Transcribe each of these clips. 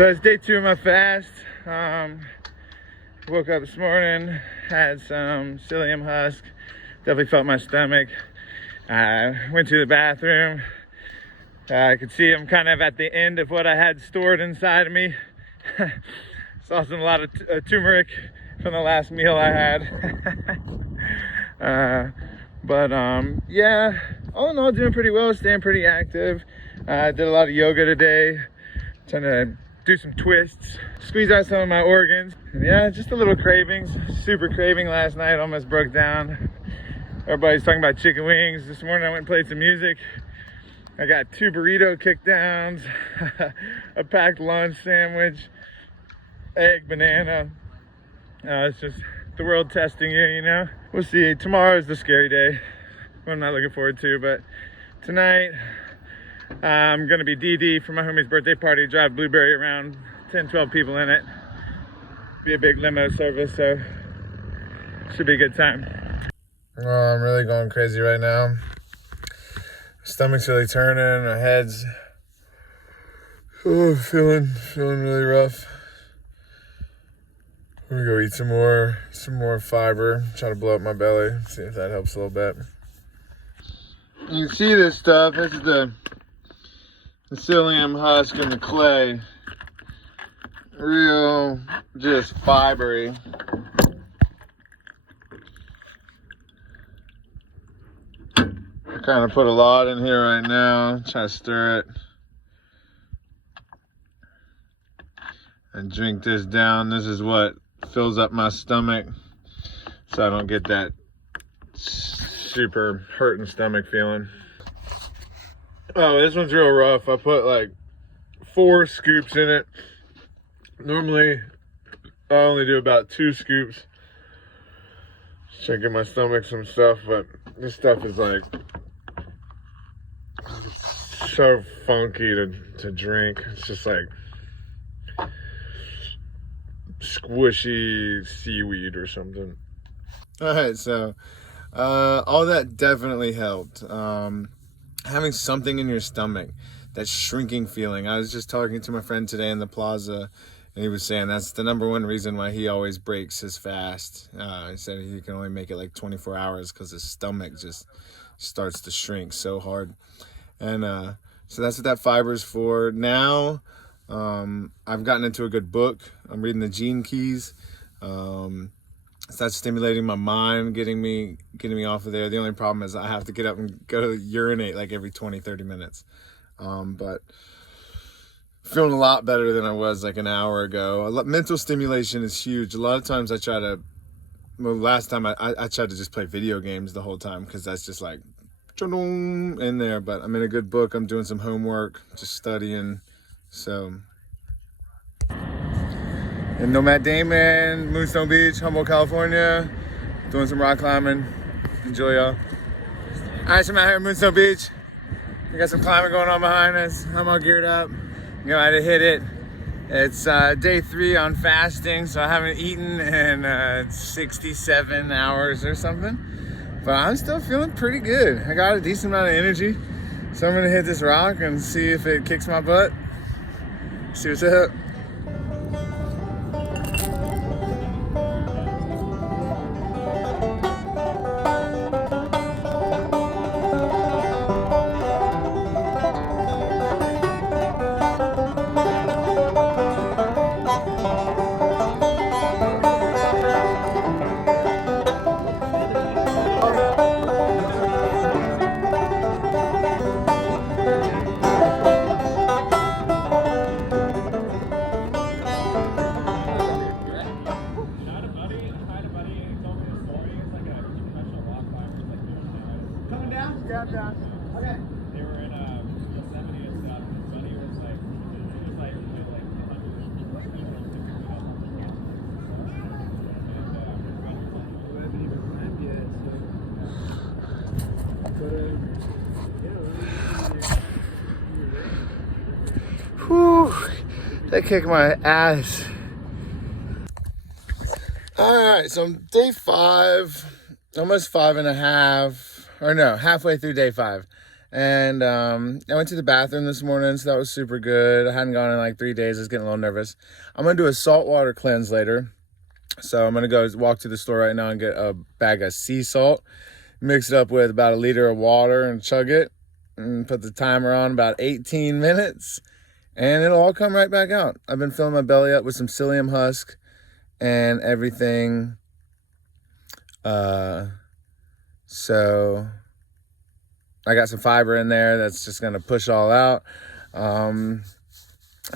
So it's day 2 of my fast. Woke up this morning, had some psyllium husk, definitely felt my stomach. Went to the bathroom. I could see I'm kind of at the end of what I had stored inside of me. Saw a lot of turmeric from the last meal I had. Yeah, all in all, doing pretty well, staying pretty active. Did a lot of yoga today, trying to do some twists, squeeze out some of my organs. Yeah, just a little cravings, super craving last night, almost broke down. Everybody's talking about chicken wings. This morning I went and played some music. I got 2 burrito kickdowns, a packed lunch sandwich, egg, banana. It's just the world testing you, you know? We'll see. Tomorrow is the scary day, what I'm not looking forward to, but tonight I'm gonna be DD for my homie's birthday party, drive Blueberry around, 10, 12 people in it. Be a big limo service, so should be a good time. Oh, I'm really going crazy right now. Stomach's really turning, my head's feeling really rough. I'm gonna go eat some more fiber, try to blow up my belly, see if that helps a little bit. You can see this stuff. This is the psyllium husk and the clay. Real, just fibery. I kind of put a lot in here right now. Try to stir it. And drink this down. This is what fills up my stomach so I don't get that super hurting stomach feeling. Oh, this one's real rough. I put like 4 scoops in it. Normally I only do about 2 scoops. Try to give my stomach some stuff, but this stuff is like so funky to drink. It's just like squishy seaweed or something. All right, so all that definitely helped. Having something in your stomach, that shrinking feeling. I was just talking to my friend today in the plaza, and he was saying that's the #1 reason why he always breaks his fast. He said he can only make it like 24 hours because his stomach just starts to shrink so hard. And so that's what that fiber is for. Now I've gotten into a good book. I'm reading the Gene Keys. So that's stimulating my mind, getting me off of there. The only problem is I have to get up and go to urinate like every 20-30 minutes. But feeling a lot better than I was like an hour ago. Mental stimulation is huge. A lot of times last time I tried to just play video games the whole time because that's just like in there. But I'm in a good book. I'm doing some homework, just studying. So. And Nomad Damon, Moonstone Beach, Humboldt, California, doing some rock climbing. Enjoy, y'all. All right, so I'm out here at Moonstone Beach. We got some climbing going on behind us. I'm all geared up. You know, I had to hit it. It's day 3 on fasting, so I haven't eaten in 67 hours or something. But I'm still feeling pretty good. I got a decent amount of energy. So I'm gonna hit this rock and see if it kicks my butt. See what's up. Down. Okay. They were in Yosemite and stuff. And Buddy was like, whew, that kicked my ass. All right, so I'm day 5, almost 5.5. Or no, halfway through day 5. And I went to the bathroom this morning, so that was super good. I hadn't gone in like 3 days. I was getting a little nervous. I'm going to do a saltwater cleanse later. So I'm going to go walk to the store right now and get a bag of sea salt, mix it up with about a liter of water and chug it, and put the timer on about 18 minutes, and it'll all come right back out. I've been filling my belly up with some psyllium husk and everything. So I got some fiber in there that's just going to push all out. I'm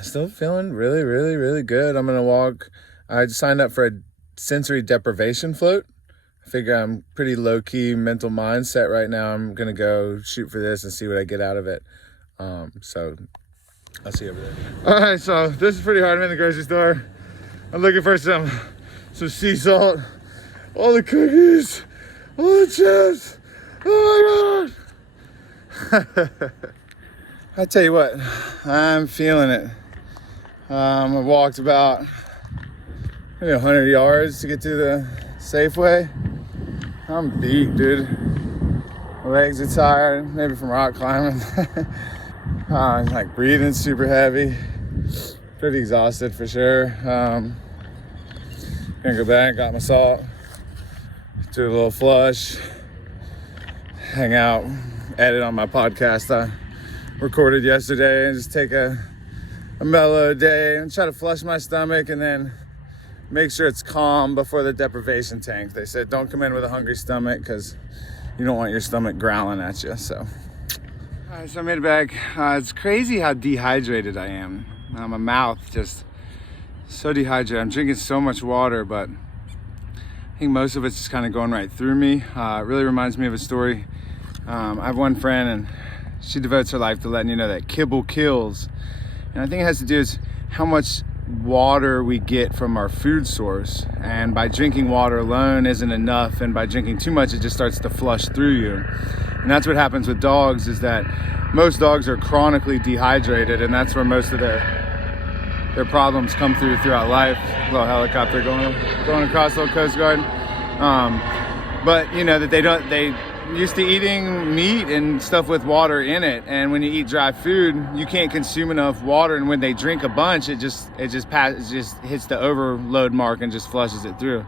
still feeling really, really, really good. I'm going to walk. I just signed up for a sensory deprivation float. I figure I'm pretty low-key mental mindset right now. I'm going to go shoot for this and see what I get out of it. So I'll see you over there. All right, so this is pretty hard. I'm in the grocery store. I'm looking for some sea salt. All the cookies, all the chips. Oh my God. I tell you what, I'm feeling it. I walked about maybe 100 yards to get to the Safeway. I'm beat, dude. My legs are tired, maybe from rock climbing. I'm like breathing super heavy. Pretty exhausted for sure. Gonna go back, got my salt, do a little flush, hang out, edit on my podcast I recorded yesterday, and just take a mellow day and try to flush my stomach and then make sure it's calm before the deprivation tank. They said don't come in with a hungry stomach because you don't want your stomach growling at you. So, all right, so I made it back. It's crazy how dehydrated I am. My mouth just so dehydrated. I'm drinking so much water, but I think most of it's just kind of going right through me. It really reminds me of a story. I have one friend, and she devotes her life to letting you know that kibble kills. And I think it has to do with how much water we get from our food source. And by drinking water alone isn't enough. And by drinking too much, it just starts to flush through you. And that's what happens with dogs, is that most dogs are chronically dehydrated. And that's where most of their problems come throughout life. A little helicopter going across, little Coast Guard. But you know that they used to eating meat and stuff with water in it, and when you eat dry food, you can't consume enough water, and when they drink a bunch, it just hits the overload mark and just flushes it through.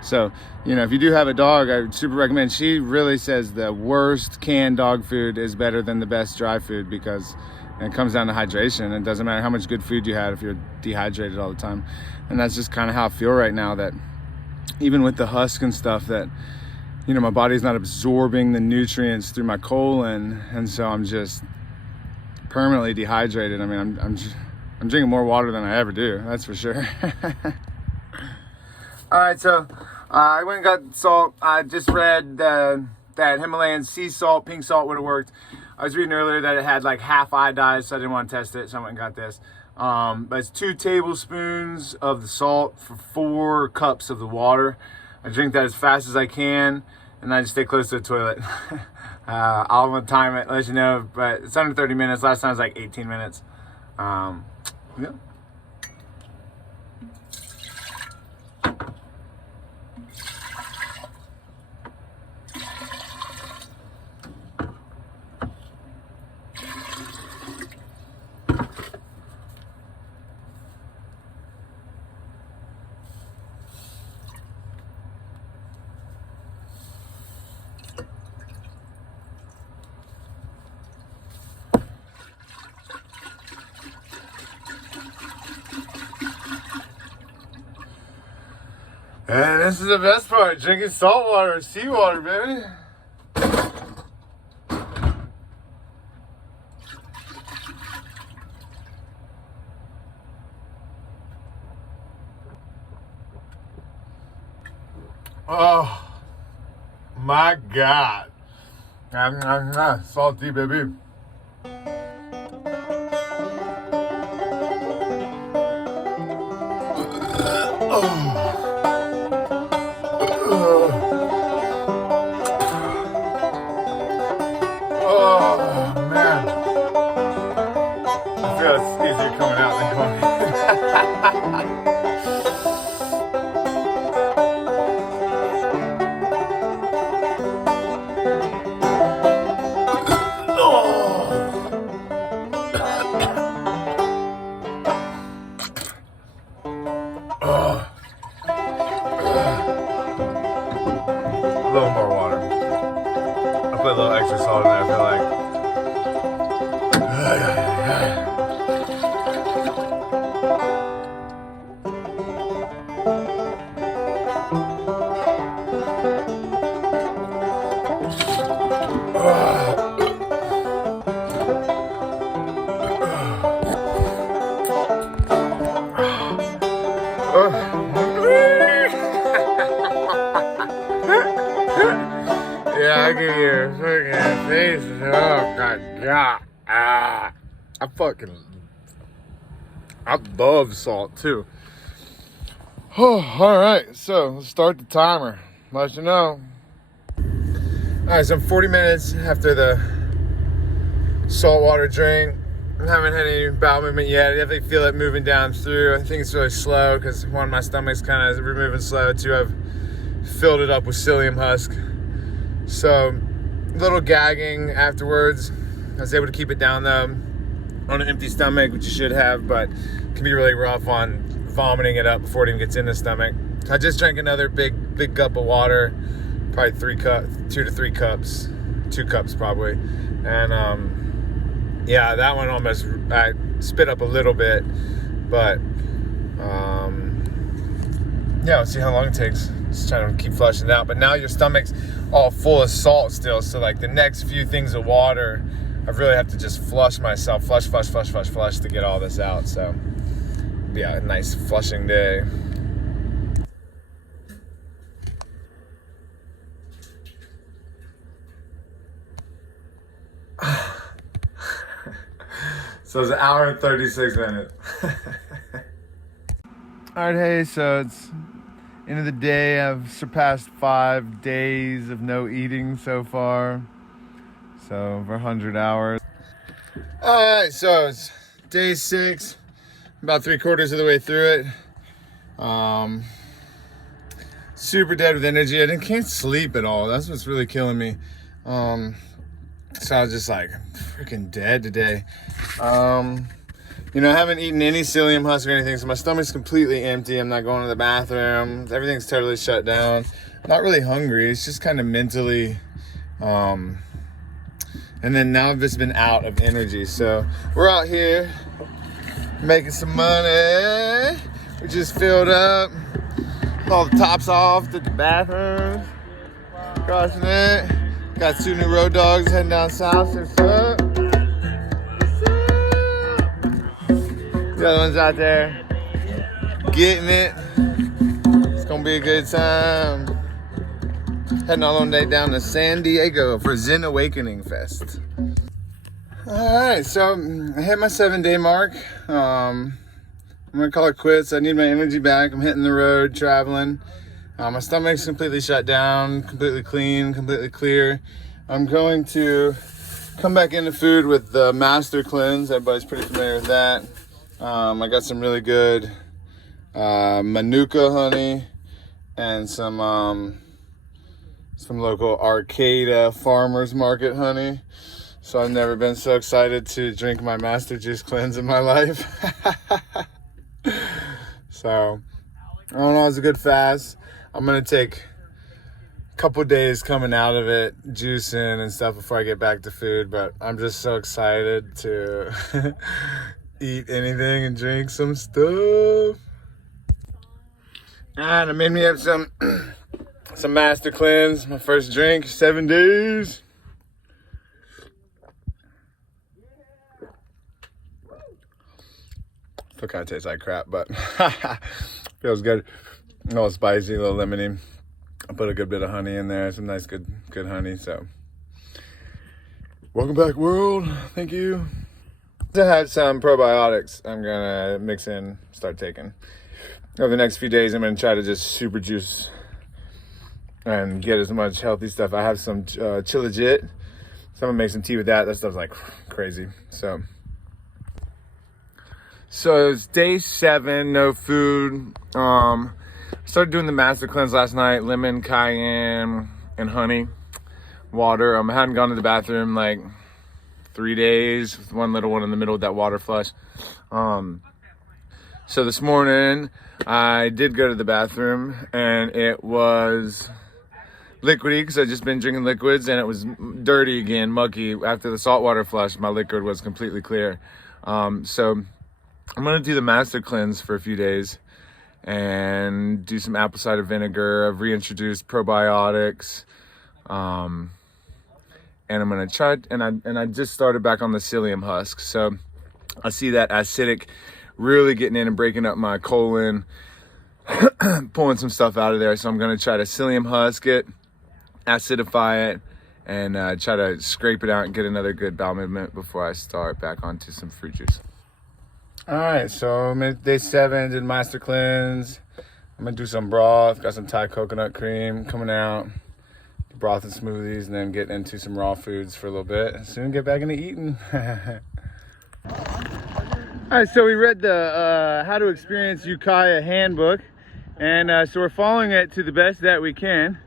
So, you know, if you do have a dog, I would super recommend. She really says the worst canned dog food is better than the best dry food, because it comes down to hydration. It doesn't matter how much good food you had if you're dehydrated all the time. And that's just kind of how I feel right now, that even with the husk and stuff, that you know, my body's not absorbing the nutrients through my colon, and so I'm just permanently dehydrated. I mean, I'm drinking more water than I ever do, that's for sure. All right, so I went and got salt. I just read that Himalayan sea salt, pink salt, would have worked. I was reading earlier that it had like half iodized, so I didn't want to test it, so I went and got this. But it's 2 tablespoons of the salt for 4 cups of the water. I drink that as fast as I can, and I just stay close to the toilet. I'll time it, let you know, but it's under 30 minutes. Last time it was like 18 minutes. Yeah. And this is the best part, drinking salt water or seawater, baby. Oh my God. Salty, baby. Oh man, I feel it's easier coming out than going in. Oh. A little more water. I put a little extra salt in there, I feel like. Yeah, I give you a freaking face. Oh, God. I love salt too. Oh, all right. So let's start the timer. Let you know. All right, so I'm 40 minutes after the saltwater drink. I haven't had any bowel movement yet. I definitely feel it moving down through. I think it's really slow because one, my stomach's kind of moving slow. Two, I've filled it up with psyllium husk. So a little gagging afterwards. I was able to keep it down though on an empty stomach, which you should have, but it can be really rough on vomiting it up before it even gets in the stomach. I just drank another big cup of water, probably 2 to 3 cups, 2 cups probably, and yeah, that one almost I spit up a little bit, but yeah, let's see how long it takes. Just trying to keep flushing it out. But now your stomach's all full of salt still, so like the next few things of water, I really have to just flush myself, flush to get all this out. So yeah, a nice flushing day. So it's 1 hour and 36 minutes. All right, hey, so it's end of the day. I've surpassed 5 days of no eating so far. So over 100 hours. All right, so it's day 6, about 3/4 of the way through it. Super dead with energy. I can't sleep at all. That's what's really killing me. So I was just like freaking dead today. You know, I haven't eaten any psyllium husk or anything, so my stomach's completely empty. I'm not going to the bathroom. Everything's totally shut down. Not really hungry. It's just kind of mentally. And then now I've just been out of energy. So we're out here making some money. We just filled up. All the tops off to the bathroom. Crossing it. Got 2 new road dogs heading down south. What's up? The other one's out there getting it. It's gonna be a good time. Heading all the way down to San Diego for Zen Awakening Fest. Alright, so I hit my 7-day mark. I'm gonna call it quits. I need my energy back. I'm hitting the road, traveling. My stomach's completely shut down, completely clean, completely clear. I'm going to come back into food with the Master Cleanse. Everybody's pretty familiar with that. I got some really good Manuka honey and some local Arcata farmers market honey. So I've never been so excited to drink my Master Juice Cleanse in my life. So I don't know, it's a good fast. I'm gonna take a couple days coming out of it, juicing and stuff before I get back to food, but I'm just so excited to eat anything and drink some stuff. And I made me up some Master Cleanse, my first drink, 7 days. Still kind of tastes like crap, but feels good. A little spicy, a little lemony. I put a good bit of honey in there, some nice good honey. So welcome back, world. Thank you. I had some probiotics I'm gonna mix in, start taking. Over the next few days, I'm gonna try to just super juice and get as much healthy stuff. I have some Chilajit, so I'm gonna make some tea with that. That stuff's like crazy. So it's day 7, no food. Started doing the Master Cleanse last night, lemon, cayenne, and honey, water. I hadn't gone to the bathroom like 3 days, with one little one in the middle with that water flush. So this morning I did go to the bathroom and it was liquidy because I'd just been drinking liquids, and it was dirty again, muggy. After the saltwater flush, my liquid was completely clear. So I'm gonna do the master cleanse for a few days and do some apple cider vinegar. I've reintroduced probiotics. And I'm gonna try, and I just started back on the psyllium husk. So I see that acidic really getting in and breaking up my colon, pulling some stuff out of there. So I'm gonna try to psyllium husk it, acidify it, and try to scrape it out and get another good bowel movement before I start back onto some fruit juice. All right, so I'm at day 7, did master cleanse. I'm gonna do some broth, got some Thai coconut cream coming out, broth and smoothies, and then get into some raw foods for a little bit. Soon get back into eating. All right, so we read the How to Experience Ukiah handbook, and so we're following it to the best that we can.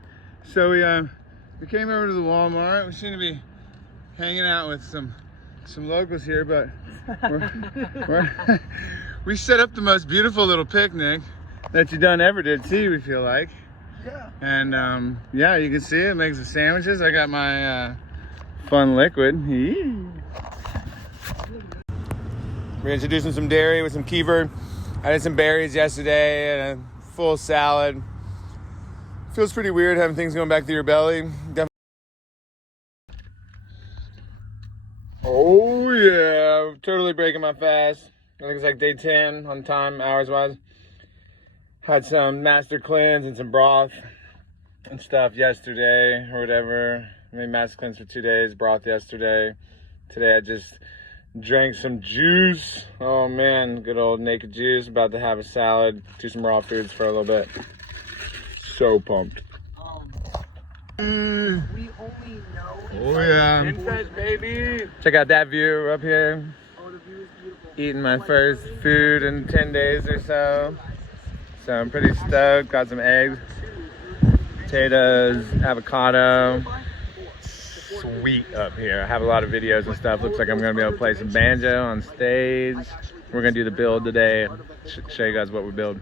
So we came over to the Walmart. We seem to be hanging out with some locals here, but we set up the most beautiful little picnic that you done ever did see, we feel like. Yeah. And yeah, you can see it makes the sandwiches. I got my fun liquid. We're introducing some dairy with some kefir. I did some berries yesterday and a full salad. Feels pretty weird having things going back through your belly. Oh yeah, totally breaking my fast. I think it's like day 10 on time, hours wise. Had some master cleanse and some broth and stuff yesterday or whatever. I made master cleanse for 2 days, broth yesterday. Today I just drank some juice. Oh man, good old naked juice. About to have a salad, do some raw foods for a little bit. So pumped. We only know. Oh yeah. Inside, baby. Check out that view up here. Oh, the view is beautiful. Eating my first food in 10 days or so. So I'm pretty stoked. Got some eggs, potatoes, avocado. Sweet up here. I have a lot of videos and stuff. Looks like I'm gonna be able to play some banjo on stage. We're gonna do the build today. Show you guys what we build.